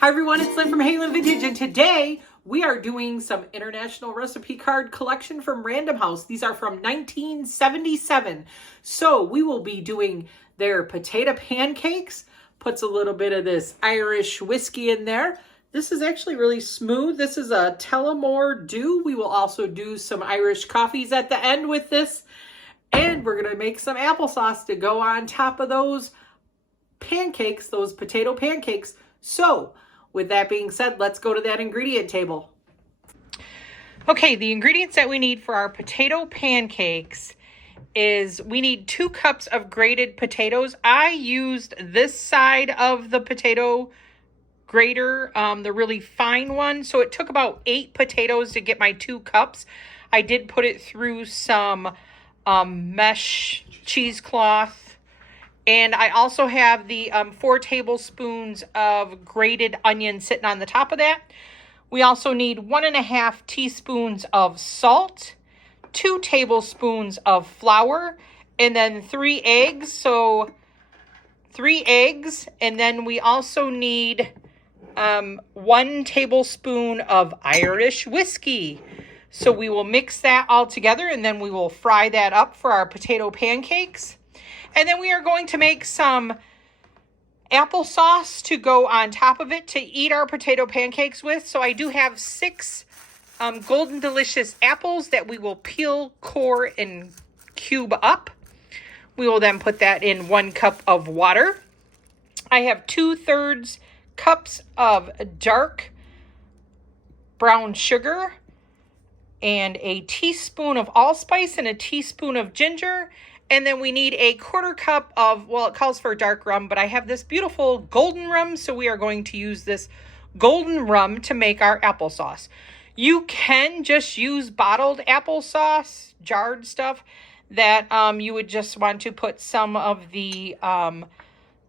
Hi everyone, it's Lynn from Halynn Vintage, and today we are doing some international recipe card collection from Random House. These are from 1977. So we will be doing their potato pancakes, puts a little bit of this Irish whiskey in there. This is actually really smooth. This is a Tullamore Dew. We will also do some Irish coffees at the end with this. And we're gonna make some applesauce to go on top of those pancakes, those potato pancakes. So with that being said, let's go to that ingredient table. Okay, the ingredients that we need for our potato pancakes is we need 2 cups of grated potatoes. I used this side of the potato grater, the really fine one. So it took about 8 potatoes to get my 2 cups. I did put it through some mesh cheesecloth. And I also have the 4 tablespoons of grated onion sitting on the top of that. We also need 1.5 teaspoons of salt, 2 tablespoons of flour, and then 3 eggs. So 3 eggs. And then we also need 1 tablespoon of Irish whiskey. So we will mix that all together and then we will fry that up for our potato pancakes. And then we are going to make some applesauce to go on top of it to eat our potato pancakes with. So I do have 6 golden delicious apples that we will peel, core, and cube up. We will then put that in 1 cup of water. I have 2/3 cups of dark brown sugar and a teaspoon of allspice and a teaspoon of ginger. And then we need a 1/4 cup of, well, it calls for dark rum, but I have this beautiful golden rum, so we are going to use this golden rum to make our applesauce. You can just use bottled applesauce, jarred stuff, that you would just want to put some of the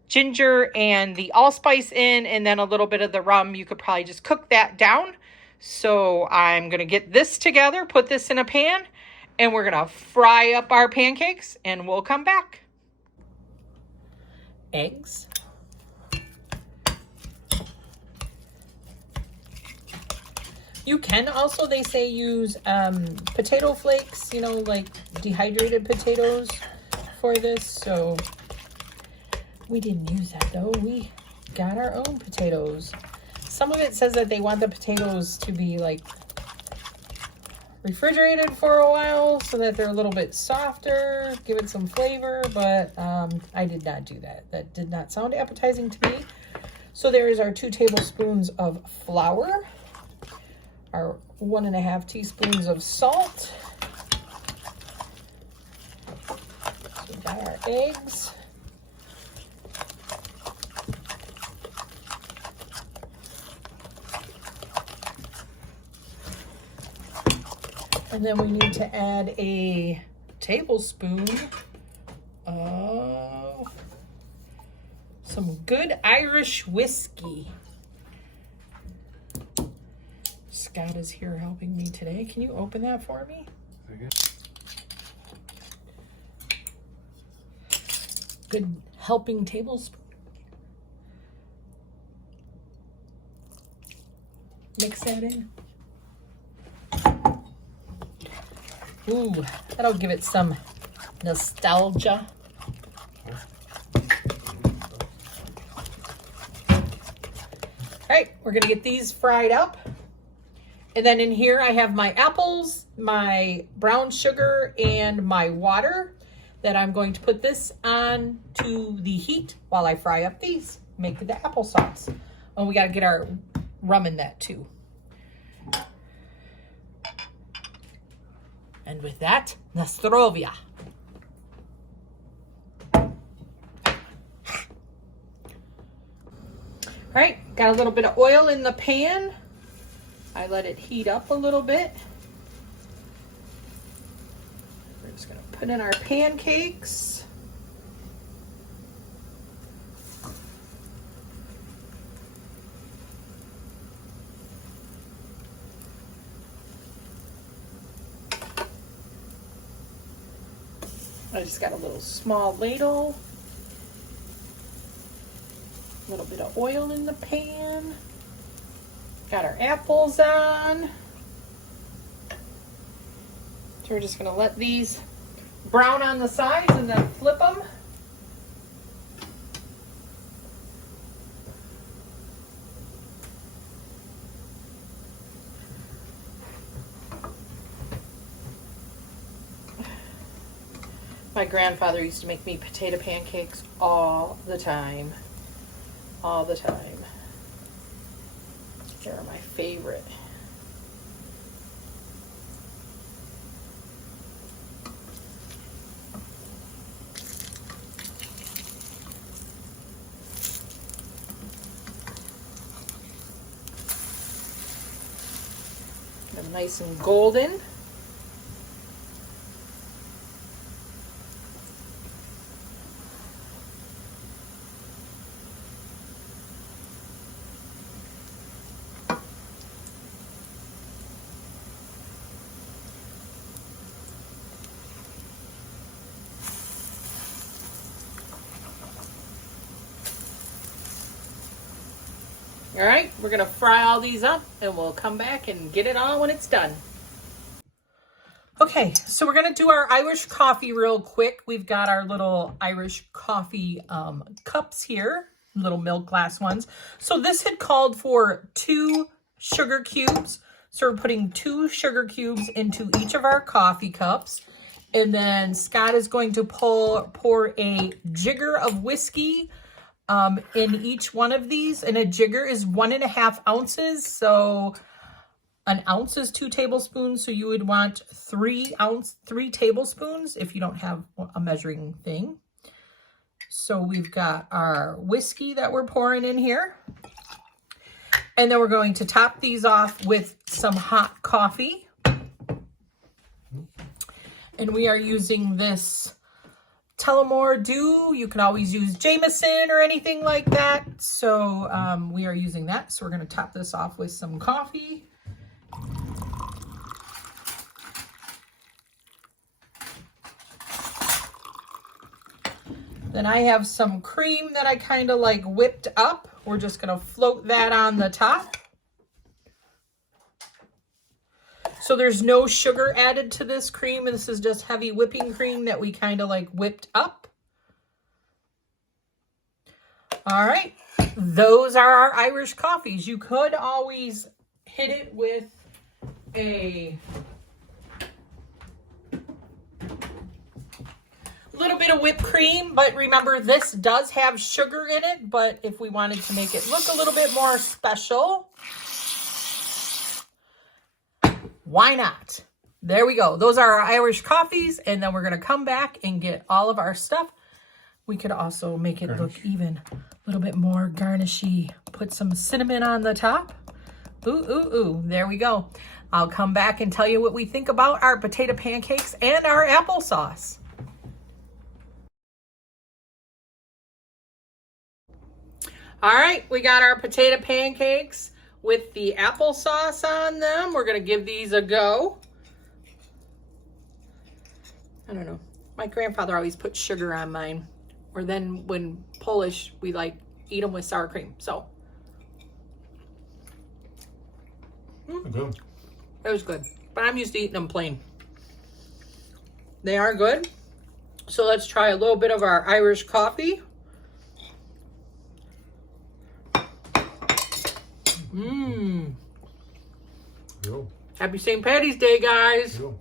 ginger and the allspice in, and then a little bit of the rum. You could probably just cook that down. So I'm going to get this together, put this in a pan, and we're going to fry up our pancakes, and we'll come back. Eggs. You can also, they say, use potato flakes, you know, like dehydrated potatoes for this. So we didn't use that though. We got our own potatoes. Some of it says that they want the potatoes to be like refrigerated for a while so that they're a little bit softer, give it some flavor, but I did not do that. That did not sound appetizing to me. So there is our 2 tablespoons of flour, our 1.5 teaspoons of salt. So we got our eggs. And then we need to add a tablespoon of some good Irish whiskey. Scott is here helping me today. Can you open that for me? Okay. Good helping tablespoon. Mix that in. Ooh, that'll give it some nostalgia. All right, we're gonna get these fried up. And then in here I have my apples, my brown sugar, and my water that I'm going to put this on to the heat while I fry up these, make the applesauce. And we gotta get our rum in that too. And with that, Nostrovia. All right, got a little bit of oil in the pan. I let it heat up a little bit. We're just gonna put in our pancakes. I just got a little small ladle. A little bit of oil in the pan. Got our apples on. So we're just gonna let these brown on the sides and then flip them. My grandfather used to make me potato pancakes all the time. All the time. They're my favorite. They're nice and golden. All right, we're gonna fry all these up and we'll come back and get it on when it's done. Okay, so we're gonna do our Irish coffee real quick. We've got our little Irish coffee cups here, little milk glass ones. So this had called for 2 sugar cubes. So we're putting 2 sugar cubes into each of our coffee cups. And then Scott is going to pour a jigger of whiskey in each one of these, and a jigger is 1.5 ounces. So an ounce is 2 tablespoons. So you would want 3 tablespoons if you don't have a measuring thing. So we've got our whiskey that we're pouring in here. And then we're going to top these off with some hot coffee. And we are using this Tullamore Dew. You can always use Jameson or anything like that. So we are using that. So we're going to top this off with some coffee. Then I have some cream that I kind of like whipped up. We're just going to float that on the top. So there's no sugar added to this cream. This is just heavy whipping cream that we kind of like whipped up. All right, those are our Irish coffees. You could always hit it with a little bit of whipped cream, but remember this does have sugar in it, but if we wanted to make it look a little bit more special, why not? There we go. Those are our Irish coffees, and then we're going to come back and get all of our stuff. We could also make it look even a little bit more garnishy. Put some cinnamon on the top. Ooh, ooh, ooh. There we go. I'll come back and tell you what we think about our potato pancakes and our applesauce. All right, we got our potato pancakes with the applesauce on them. We're gonna give these a go. I don't know. My grandfather always put sugar on mine. Or then when Polish, we like eat them with sour cream. So. Good. It was good. But I'm used to eating them plain. They are good. So let's try a little bit of our Irish coffee. Mmm. Happy St. Patty's Day, guys. Yo.